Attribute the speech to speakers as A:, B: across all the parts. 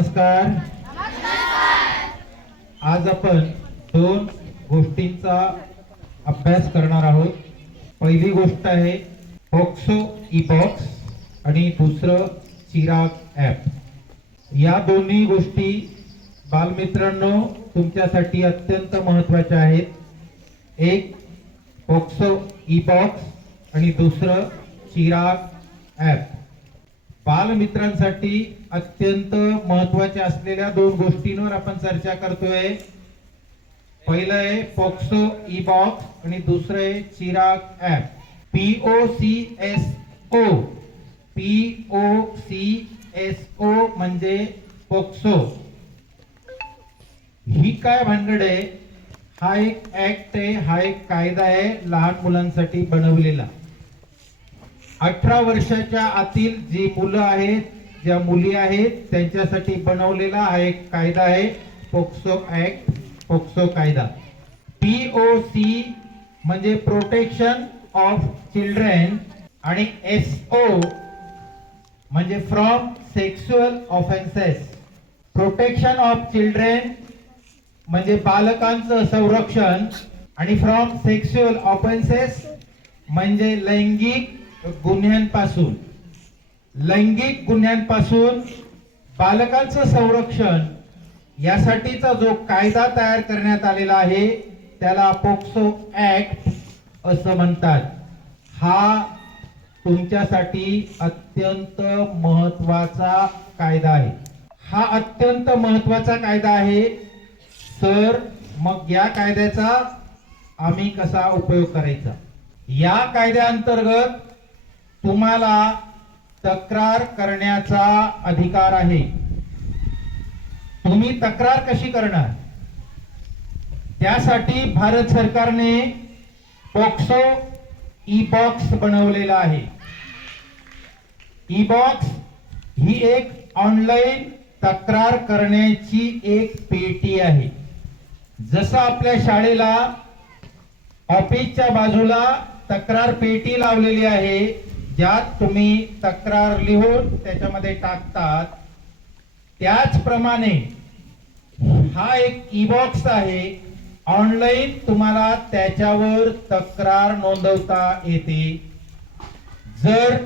A: नमस्कार. आज आपण दोन गोष्टींचा अभ्यास करणार आहोत. पहिली गोष्ट आहे बॉक्सो ई बॉक्स आणि दुसरं चिराग ॲप या दोन्ही गोष्टी बालमित्रांनो तुमच्यासाठी अत्यंत महत्त्वाच्या आहेत. एक बॉक्सो ई बॉक्स आणि दुसरं चिराग ॲप बालमित्रांसाठी अत्यंत महत्त्वाच्या असलेल्या दोन गोष्टींवर आपण चर्चा करतोय. पहिलं आहे पॉक्सो ई बॉक्स आणि दुसरं आहे Chirag app. P O C S O. P O C S O म्हणजे पॉक्सो. ही काय भानगड आहे? हा एक ऍक्ट आहे हा एक कायदा आहे लहान मुलांसाठी बनवलेला. अठरा वर्षाच्या आतील जी मुलं आहेत ज्या मुली आहेत त्यांच्यासाठी बनवलेला हा एक कायदा आहे पोक्सो ऍक्ट पोक्सो कायदा. पी ओ सी म्हणजे प्रोटेक्शन ऑफ चिल्ड्रेन आणि एस ओ म्हणजे from sexual offences. Protection of children म्हणजे बालकांचं संरक्षण आणि फ्रॉम सेक्शुअल ऑफेन्सेस म्हणजे लैंगिक गुन्ह्यांपासून लैंगिक गुन्ह्यांपासून बालकांचं संरक्षण यासाठीचा जो कायदा तयार करण्यात आलेला आहे त्याला पोक्सो ऍक्ट असं म्हणतात. हा तुमच्यासाठी अत्यंत महत्त्वाचा कायदा आहे. हा अत्यंत महत्त्वाचा कायदा आहे. तर मग या कायद्याचा आम्ही कसा उपयोग करायचा? या कायद्याअंतर्गत तुम्हाला तक्रार करण्याचा अधिकार आहे. तुम्ही तक्रार कशी करणार? त्यासाठी भारत सरकारने पोक्सो ई बॉक्स बनवलेला आहे. ई बॉक्स ही एक ऑनलाईन तक्रार करण्याची एक पेटी आहे. जसं आपल्या शाळेला ऑफिसच्या बाजूला तक्रार पेटी लावलेली आहे ज्यात तुम्ही तक्रार लिहून त्याच्यामध्ये टाकतात त्याचप्रमाणे हा एक ई बॉक्स आहे. ऑनलाईन तुम्हाला त्याच्यावर तक्रार नोंदवता येते. जर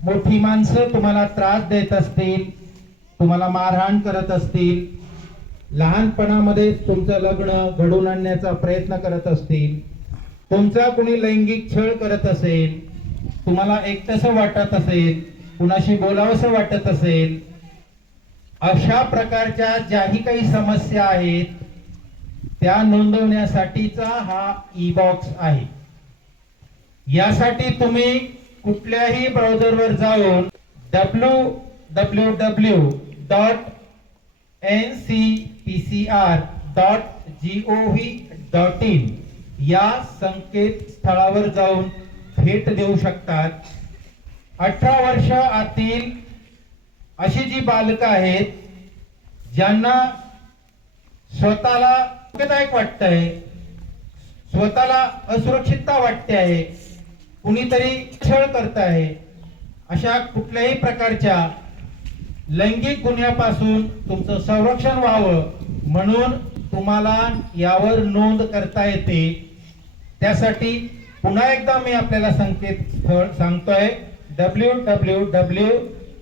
A: मोठी माणसं तुम्हाला त्रास देत असतील तुम्हाला मारहाण करत असतील लहानपणामध्ये तुमचं लग्न घडून आणण्याचा प्रयत्न करत असतील तुमचा कुणी लैंगिक छळ करत असेल तुम्हाला एकटंसं वाटत असेल कुणाशी बोलावंसं वाटत असेल अशा प्रकारच्या ज्याही काही समस्या आहेत त्या नोंदवण्यासाठीचा हा ई बॉक्स आहे. यासाठी तुम्ही कुठल्याही ब्राउझरवर जाऊन W W W dot N C P C R dot G O V dot in या संकेतस्थळावर जाऊन भेट देऊ शकतात. अठरा वर्ष आतील अशी जी बालकं आहेत ज्यांना स्वतःला धोकेदायक वाटतंय स्वतःला असुरक्षितता वाटते आहे कुणीतरी छळ करत आहे अशा कुठल्याही प्रकारच्या लैंगिक गुन्ह्यापासून तुमचं संरक्षण व्हावं म्हणून तुम्हाला यावर नोंद करता येते. त्यासाठी पुन्हा एकदा मी आपल्याला संकेत स्थळ सांगतोय. W W W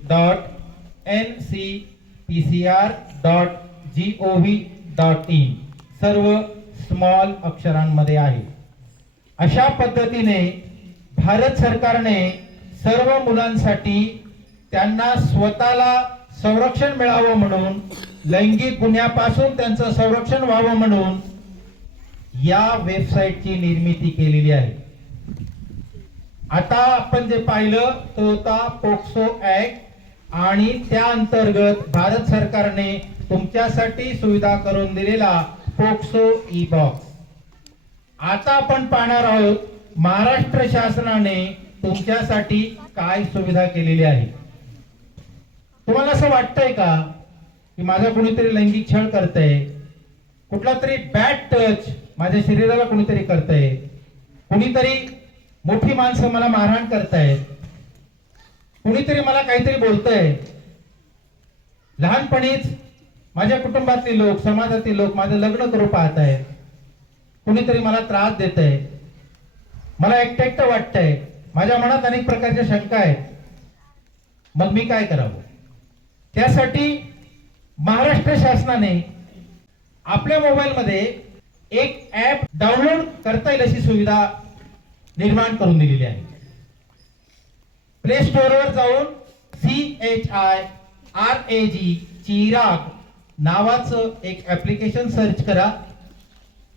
A: dot N C P C R dot G O V dot in सर्व स्मॉल अक्षरांमध्ये आहे. अशा पद्धतीने भारत सरकारने सर्व मुलांसाठी त्यांना स्वतःला संरक्षण मिळावं म्हणून लैंगिक गुन्ह्यापासून त्यांचं संरक्षण व्हावं म्हणून या वेबसाईटची निर्मिती केलेली आहे. आता आपण जे पाहिलं तो होता पोक्सो ऍक्ट आणि त्या अंतर्गत भारत सरकारने तुमच्यासाठी सुविधा करून दिलेला पोक्सो ई बॉक्स आता आपण पाहणार आहोत महाराष्ट्र शासनाने तुमच्यासाठी काय सुविधा केलेली आहे. तुम्हाला असं वाटतंय का की माझा कुणीतरी लैंगिक छळ करतंय? कुठला तरी बॅड टच माझ्या शरीराला कुणीतरी करतंय? कुणीतरी मोठी माणसं मला मारहाण करतायत. कुणीतरी मला काहीतरी बोलतंय. लहानपणीच माझ्या कुटुंबातले लोक समाजातील लोक माझं लग्न करू पाहत कुणीतरी मला त्रास देत आहे मला एकटं एकटं वाटतंय. माझ्या मनात अनेक प्रकारच्या शंका आहेत. मग मी काय करावं? त्यासाठी महाराष्ट्र शासनाने आपल्या मोबाईलमध्ये एक ऍप डाउनलोड करता येईल अशी सुविधा निर्माण करून दिलेली आहे. प्ले स्टोअरवर जाऊन C H I R A G Chirag नावाचं एक ऍप्लिकेशन सर्च करा.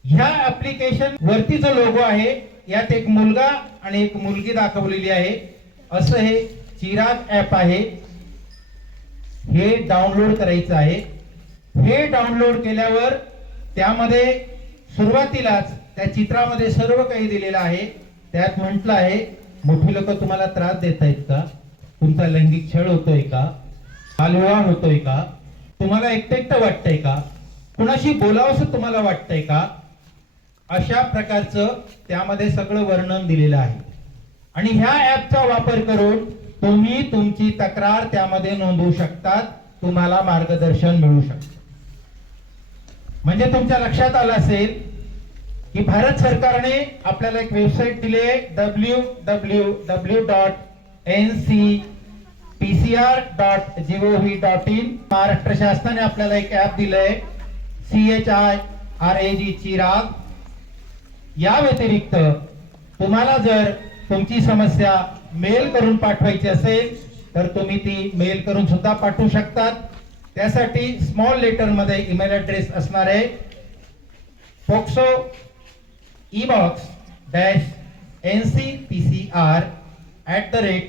A: ह्या ऍप्लिकेशन वरती जो लोगो आहे. यात एक मुलगा आणि एक मुलगी दाखवलेली आहे. असं हे चिराग ऍप आहे. हे डाउनलोड करायचं आहे. हे डाउनलोड केल्यावर त्यामध्ये सुरुवातीलाच त्या चित्रामध्ये सर्व काही दिलेलं आहे. त्यात म्हटलं आहे मोठी लोक तुम्हाला त्रास देत आहेत का? तुमचा लैंगिक छळ होतोय का? बालविवाह होतोय का? तुम्हाला एकटं एकटं वाटतंय का? कुणाशी बोलावंसं तुम्हाला वाटतंय का? अशा प्रकारचं त्यामध्ये सगळं वर्णन दिलेलं आहे. आणि ह्या ऍपचा वापर करून तुम्ही तुमची तक्रार त्यामध्ये नोंदवू शकतात तुम्हाला मार्गदर्शन मिळू शकतं. म्हणजे तुमच्या लक्षात आलं असेल की भारत सरकारने आपल्याला एक वेबसाईट दिली आहे W W W dot N C P C R dot G O V dot in Maharashtra शासनाने आपल्याला एक ऍप दिलंय C H I R A G Chirag या व्यतिरिक्त तुम्हाला जर तुमची समस्या मेल करून पाठवायची असेल तर तुम्ही ती मेल करून सुद्धा पाठवू शकतात. त्यासाठी स्मॉल लेटरमध्ये ईमेल ऍड्रेस असणार आहे. POCSO e box dash N C P C R at the rate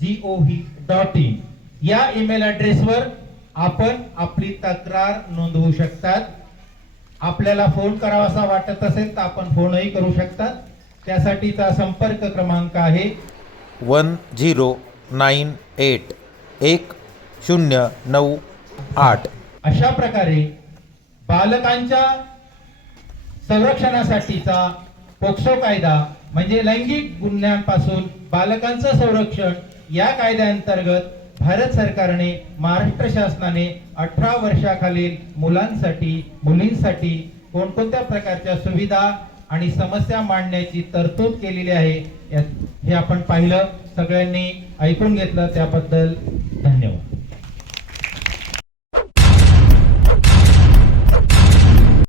A: G O V dot in या ईमेल ऍड्रेसवर आपण आपली तक्रार नोंदवू शकतात. आपल्याला फोन करावासा वाटत असेल तर आपण फोनही करू शकतात. त्यासाठीचा संपर्क क्रमांक आहे.
B: वन झिरो नाईन एट एक शून्य नऊ आठ.
A: अशा प्रकारे बालकांच्या संरक्षणासाठीचा पोक्सो कायदा म्हणजे लैंगिक गुन्ह्यांपासून बालकांचं संरक्षण या कायद्याअंतर्गत भारत सरकारने महाराष्ट्र शासनाने अठरा वर्षाखालील मुलांसाठी मुलींसाठी कोणकोणत्या प्रकारच्या सुविधा आणि समस्या मांडण्याची तरतूद केलेली आहे हे आपण पाहिलं. सगळ्यांनी ऐकून घेतलं. त्याबद्दल धन्यवाद.